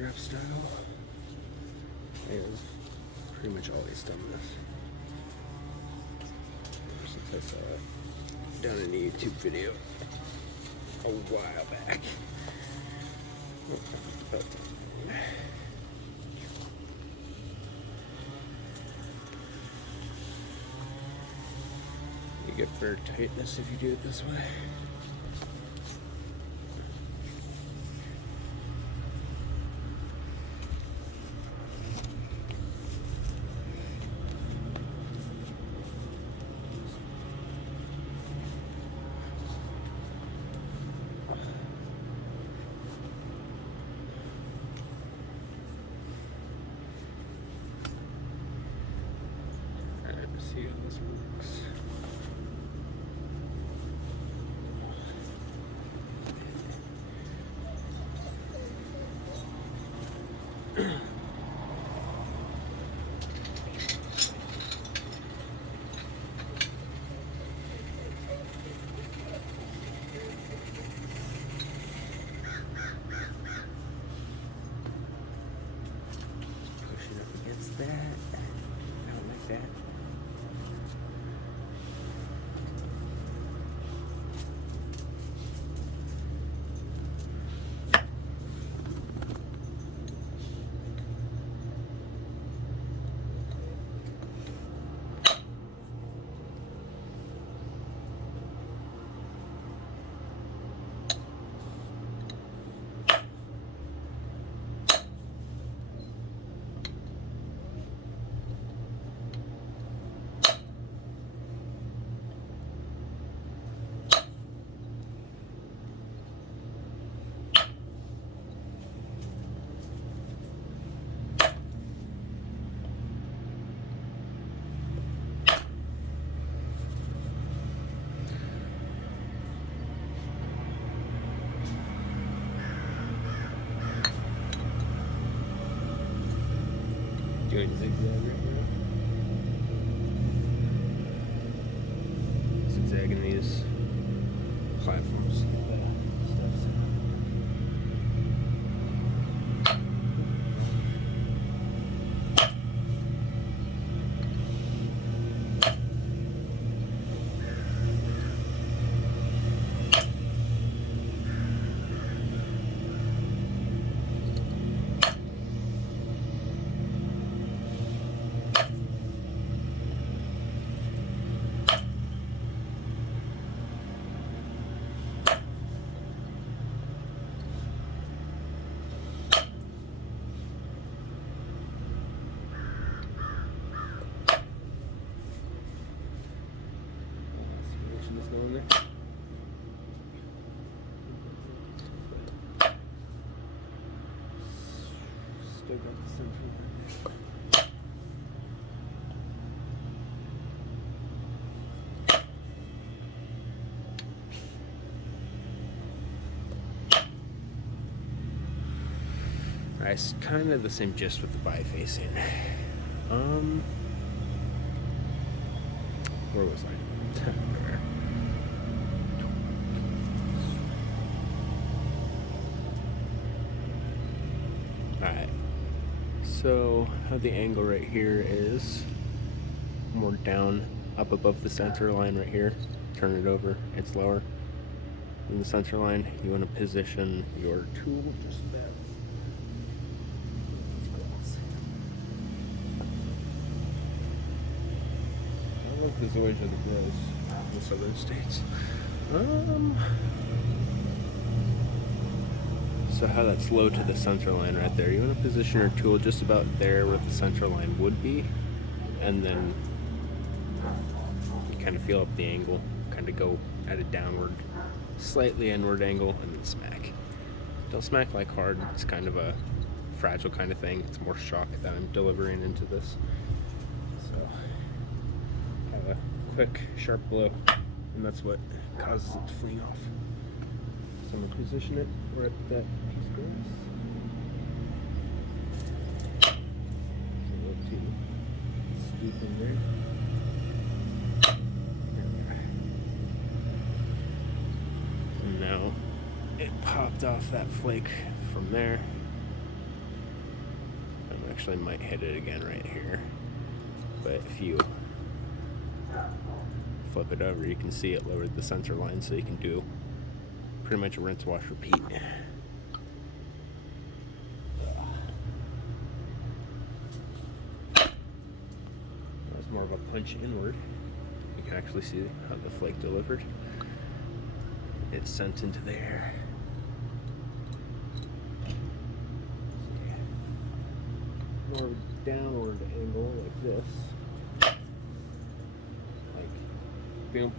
strap style. I have pretty much always done this ever since I saw it done in a YouTube video a while back. You get better tightness if you do it this way. See how this works. Push it up against that. Out like that. Doing zigzag right here. Zigzagging these platforms. Going there. Still got the central line. Alright, it's kind of the same gist with the bifacing. Where was I? Alright, so how the angle right here is more down, up above the center line right here. Turn it over, it's lower than the center line. You want to position your tool just about. I don't know if there's always other bros in southern states. So how that's low to the center line right there. You want to position your tool just about there where the center line would be, and then you kind of feel up the angle, kind of go at a downward, slightly inward angle, and then smack. Don't smack like hard. It's kind of a fragile kind of thing. It's more shock that I'm delivering into this. So have a quick, sharp blow, and that's what causes it to fling off. So I'm going to position it where that piece goes. So a little too steep in there. And now it popped off that flake from there. actually might hit it again right here. But if you flip it over, you can see it lowered the sensor line, so you can do pretty much a rinse, wash, repeat. That's more of a punch inward. You can actually see how the flake delivered. It's sent into there. More of a downward angle like this. Like, boom.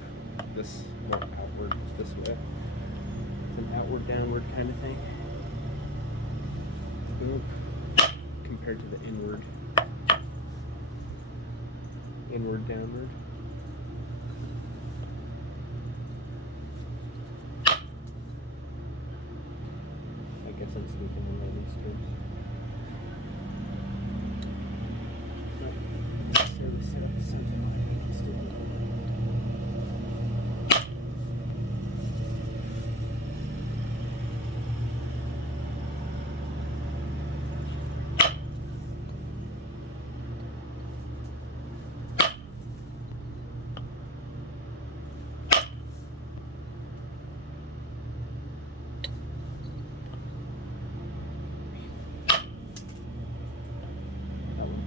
This more outward this way. It's an outward downward kind of thing. Boom. Compared to the inward downward. I guess I'm speaking in layman's terms. Set up the center line.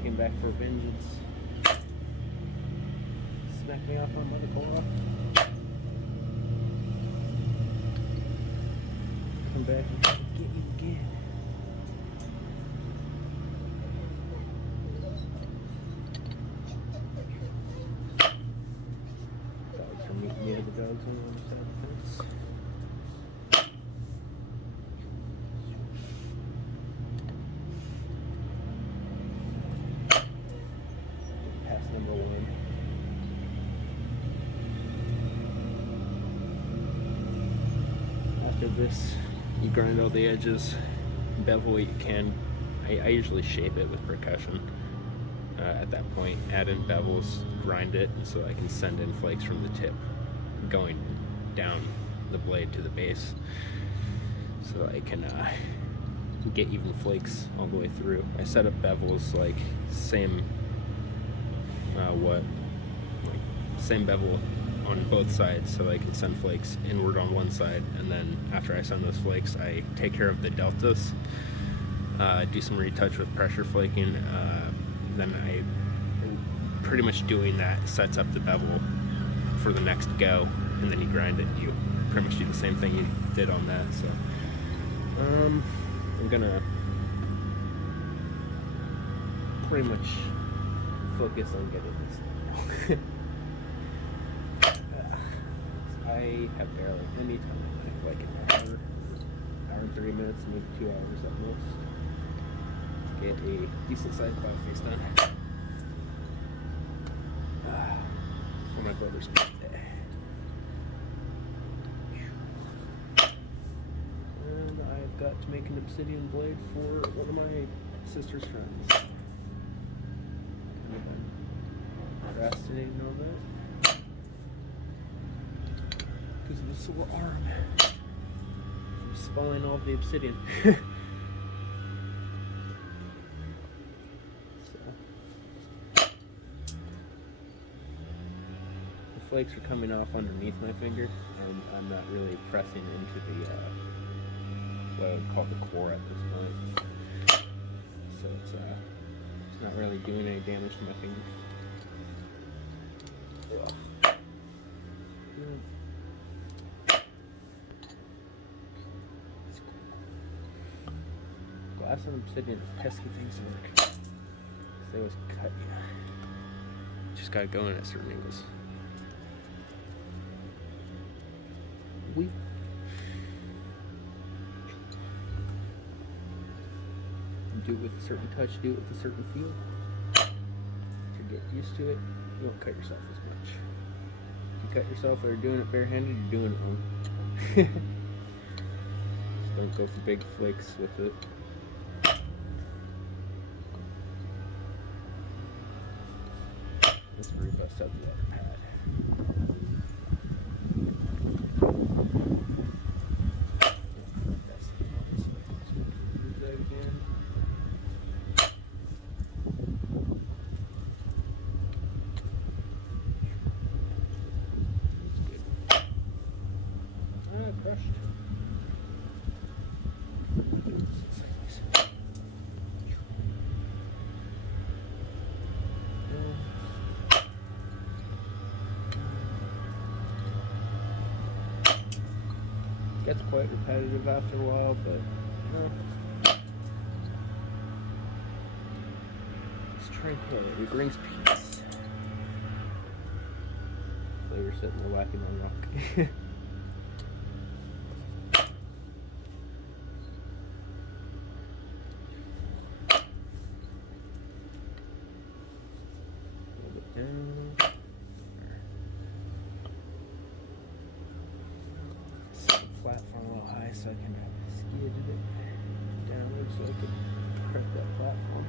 Came back for vengeance. Smacked me off my mother block. Come back and try to get you again. Dogs are meeting the other dogs on the other side of the fence. Number 1. After this, you grind all the edges, bevel what you can. I usually shape it with percussion. At that point, add in bevels, grind it, so I can send in flakes from the tip, going down the blade to the base, so I can get even flakes all the way through. I set up bevels like same same bevel on both sides, so I can send flakes inward on one side, and then after I send those flakes, I take care of the deltas, do some retouch with pressure flaking, then I pretty much doing that sets up the bevel for the next go, and then you grind it. You pretty much do the same thing you did on that. So I'm gonna pretty much focus on getting this done. I have barely any time, like an hour and 30 minutes, maybe 2 hours at most, to get a decent sized cloud face done for my brother's birthday. And I've got to make an obsidian blade for one of my sister's friends. Procrastinating on that because of a sore arm from spawning all the obsidian. So the flakes are coming off underneath my finger, and I'm not really pressing into the what I would call the core at this point. So it's not really doing any damage to my fingers. Glass and obsidian are pesky things to work. They always cut you. Just gotta go in at certain angles. We do it with a certain touch, do it with a certain feel. To get used to it, you won't cut yourself as much. If you cut yourself or doing it barehanded, you're doing it wrong. Just don't go for big flakes with it. Let's rebust out the other pad. That's the one. So do that again. Gets quite repetitive after a while, but it's tranquility, brings peace. So you're sitting there whacking on rock. Set the platform a little high so I can skid it downward so I can prep that platform.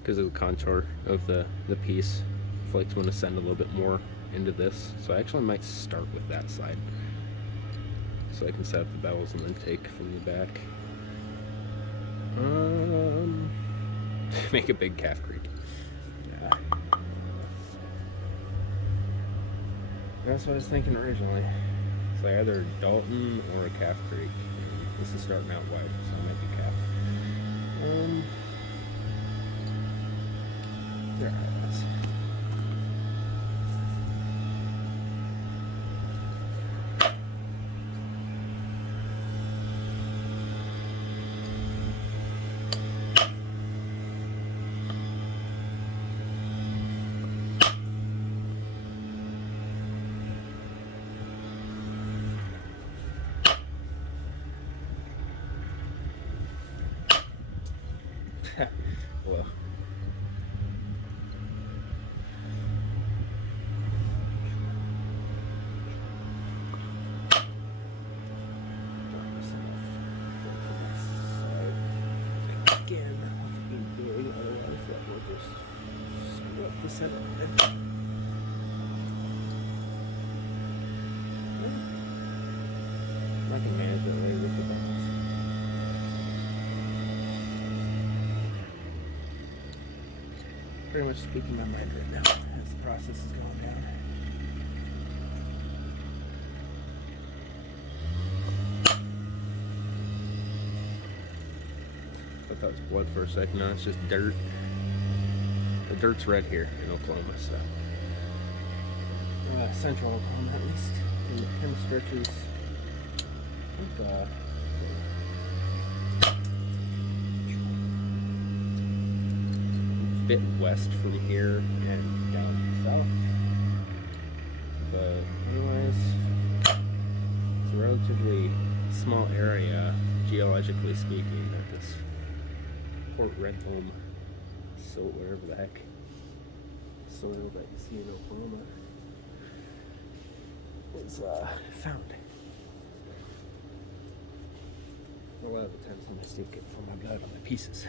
Because of the contour of the piece, flakes want to send a little bit more into this, so I actually might start with that side so I can set up the bevels and then take from the back. Make a big calf creep. Yeah, that's what I was thinking originally. It's like either Dalton or a calf creek. This is starting out wide, so I might be calf. There it is. Well. Again, being big, otherwise that will just screw up the center of it. I can manage it later with the buttons. Pretty much speaking my mind right now as the process is going down. I thought it was blood for a second. No, it's just dirt. The dirt's red here in Oklahoma, so central Oklahoma at least. And it kind of stretches. I think, bit west from here and down south, but anyways, it's a relatively small area geologically speaking that this Port Redhome soil, wherever the heck soil that you see in Oklahoma was found. A lot of the times I mistake it for my blood on the pieces.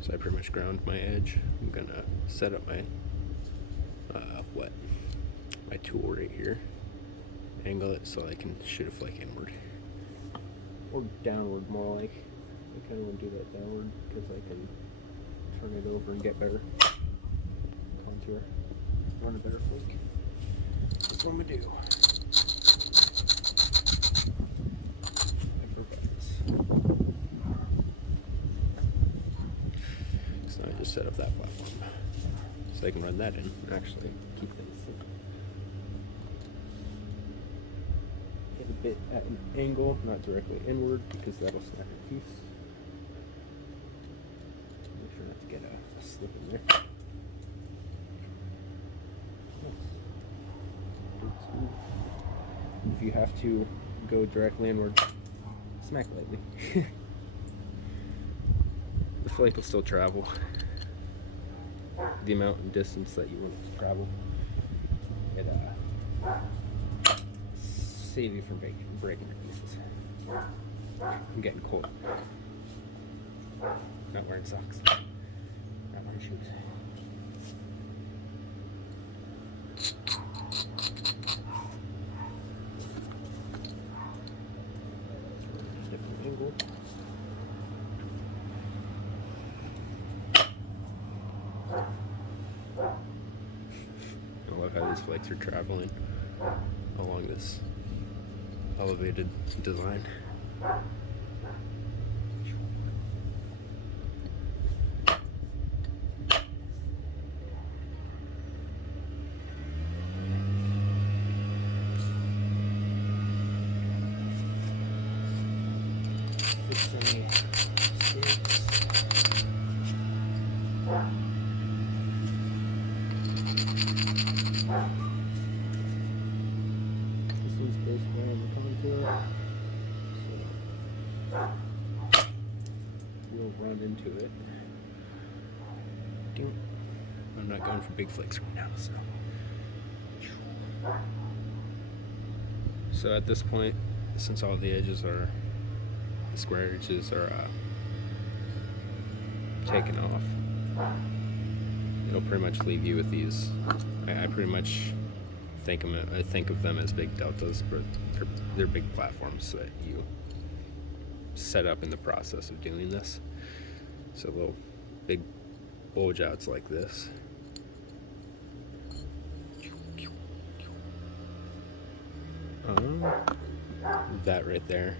So I pretty much ground my edge. I'm gonna set up my my tool right here, angle it so I can shoot a flake inward or downward, more like. I kind of want to do that downward because I can turn it over and get better contour, run a better flake. That's what I'm gonna do. So I just set up that platform so I can run that in and actually keep things simple. Get a bit at an angle, not directly inward, because that'll snap your piece. Make sure not to get a slip in there. If you have to go directly inward, smack lightly. The flake will still travel the amount and distance that you want it to travel. It Save you from breaking your pieces. I'm getting cold. Not wearing socks. Not wearing shoes. Different angle. I love how these flakes are traveling along this elevated design. We'll run into it. I'm not going for big flakes right now, so at this point, since all the edges are, the square edges are taken off, it'll pretty much leave you with these. I pretty much think of them as big deltas, but they're big platforms that you set up in the process of doing this. So little big bulge outs like this. That right there,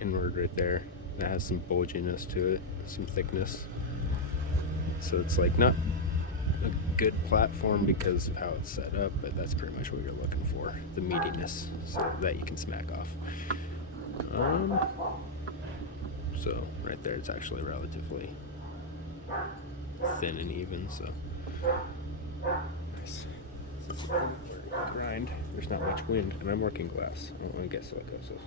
inward right there, that has some bulginess to it, some thickness. So it's like not a good platform because of how it's set up, but that's pretty much what you're looking for, the meatiness, so that you can smack off. So right there, it's actually relatively thin and even. So nice. This is a grind. There's not much wind, and I'm working glass. I don't want to get silicosis.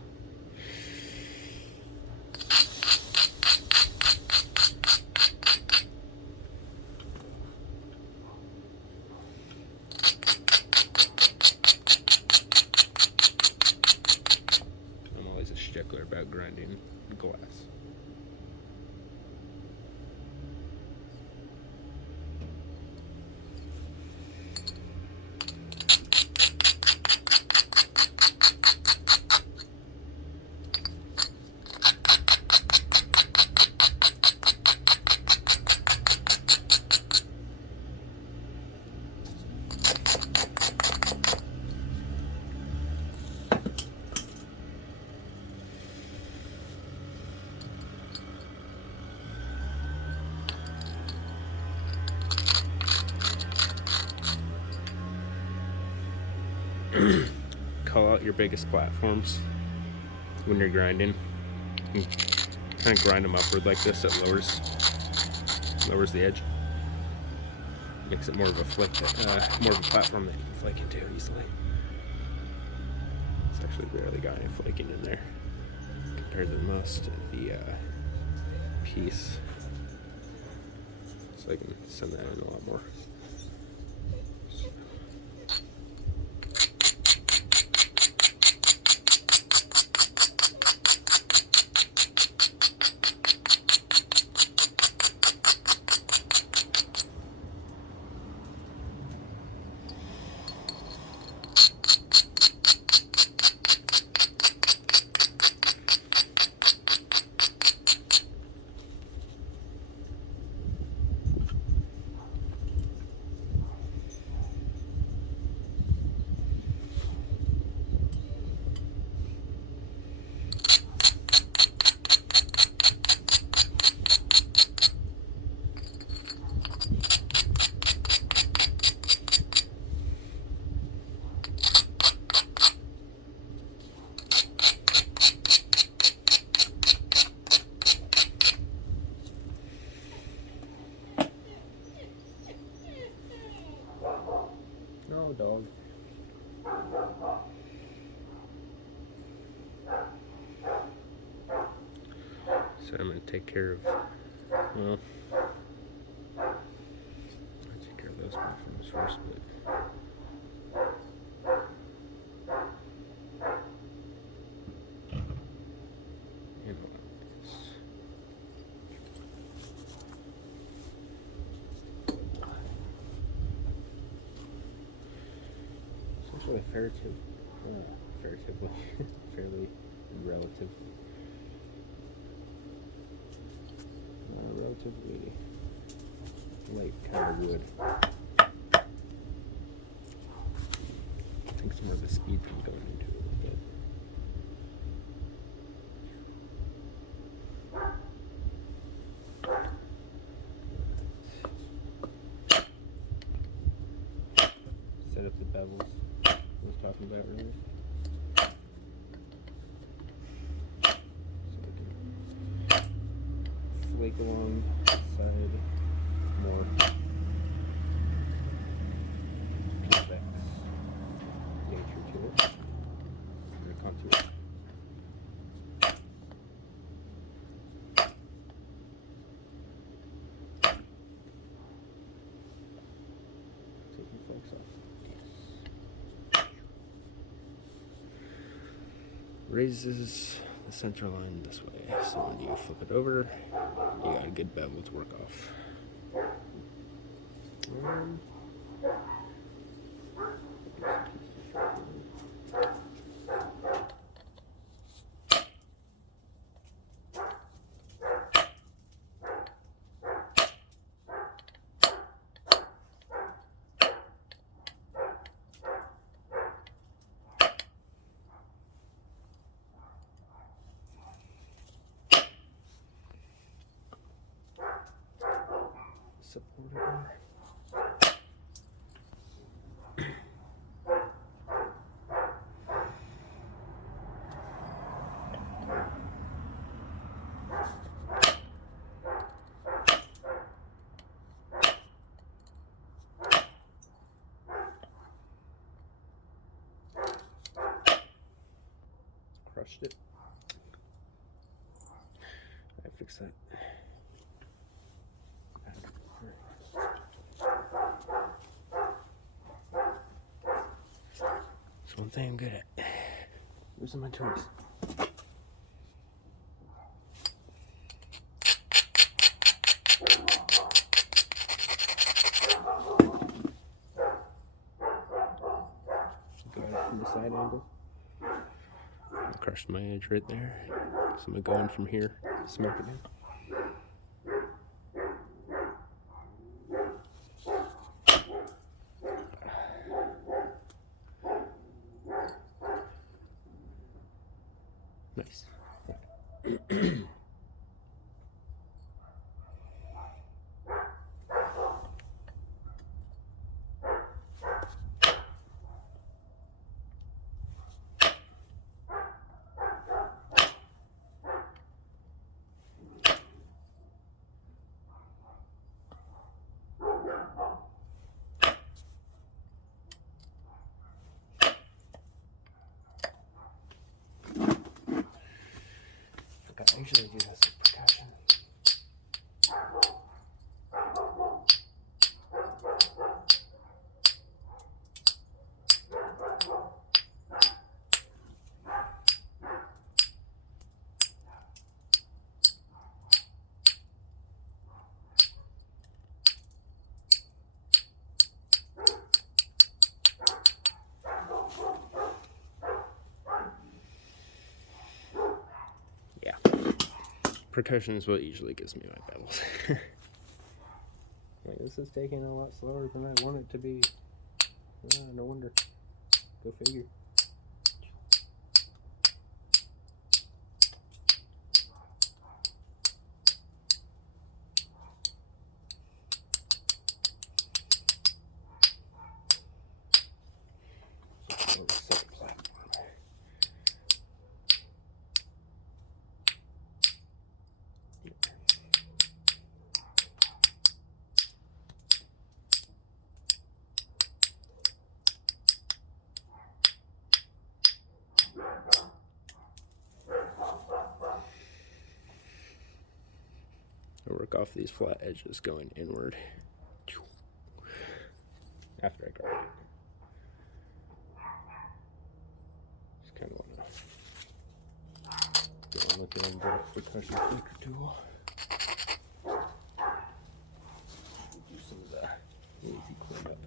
I'm always a stickler about grinding glass. Call out your biggest platforms when you're grinding. You kind of grind them upward like this. It lowers the edge. Makes it more of a more of a platform that you can flake into easily. It's actually barely got any flaking in there compared to most of the piece. So I can send that in a lot more. No, dog. So I'm going to take care of, well, I'll take care of those platforms first, but fairly relatively light kind of wood. I think some more of the speed's been going into it a little bit. Set up the bevels I was talking about earlier. So I can flake along the side more convex nature to it, or contour. Taking flakes off. Raises the center line this way, so when you flip it over, you got a good bevel to work off. Supporter. Crushed it. I fixed that. That's one thing I'm good at. Losing my toys. Go at it from the side angle. I crushed my edge right there. So I'm gonna go in from here, smoke it in. Nice. I usually do this with percussion. Yeah. Percussion is what usually gives me my bevels. Like, this is taking a lot slower than I want it to be. No wonder. Go figure. I work off these flat edges going inward after I grind it. Just kind of want to look at the percussion flicker tool. Do some of the lazy cleanup.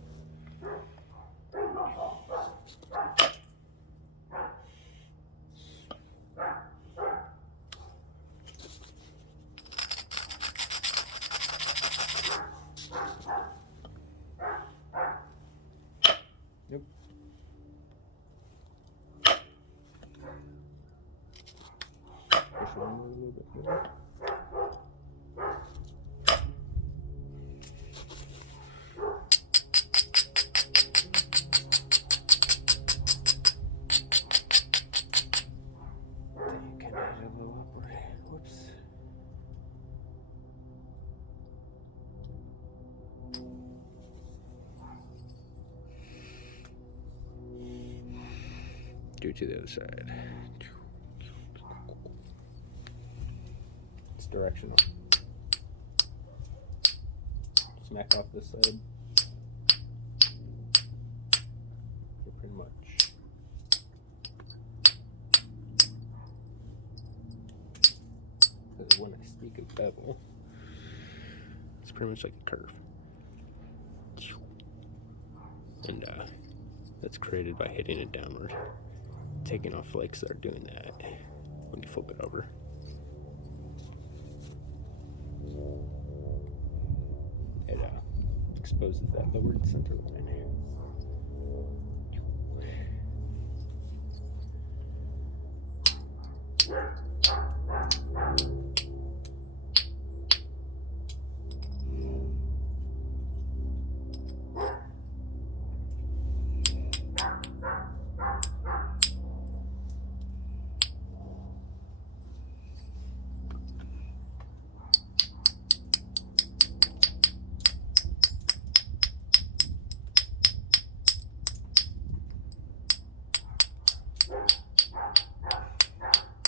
Do it to the other side. It's directional. Smack off this side. Pretty much. Because when I speak of bevel, it's pretty much like a curve. And that's created by hitting it downward. Taking off flakes that are doing that when you flip it over. It exposes that lowered center line.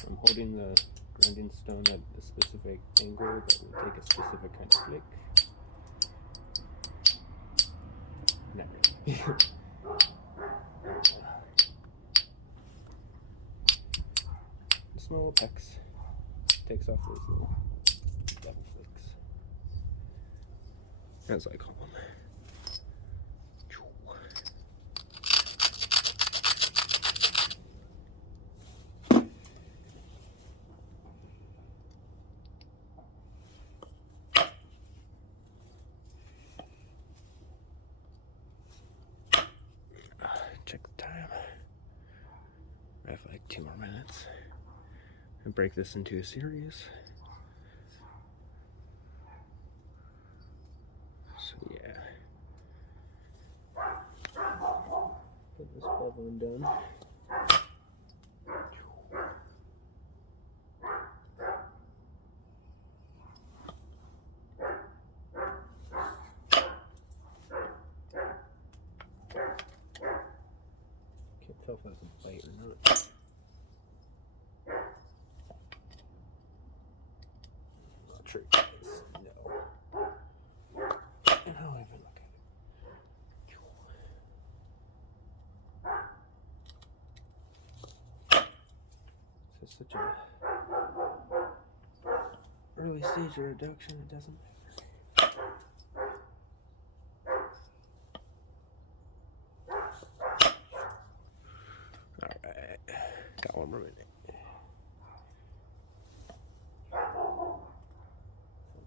I'm holding the grinding stone at a specific angle that will take a specific kind of flick. Not really. Small pecs takes off those little double flicks, as I call them. Check the time. I have like 2 more minutes. And break this into a series. So yeah. Put this beveling done. Can't tell if that's a bite or not. Trick is no. And I'll even look at it. This is such a early stage of reduction, it doesn't matter. Alright, got 1 more minute.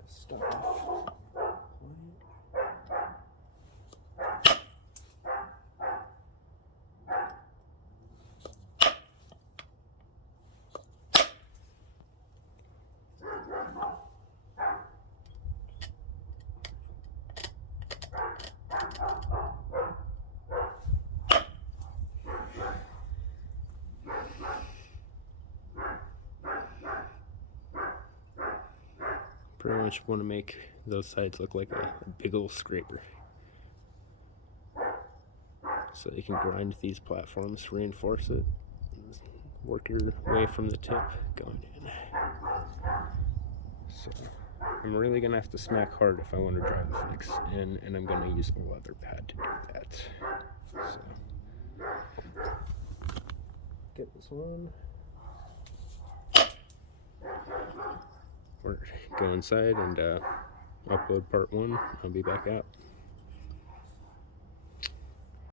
Stop off. Pretty much want to make those sides look like a big old scraper. So you can grind these platforms, reinforce it, work your way from the tip going in. So I'm really going to have to smack hard if I want to drive the flicks in, and I'm going to use a leather pad to do that. So get this one. Or go inside and upload part 1. I'll be back out.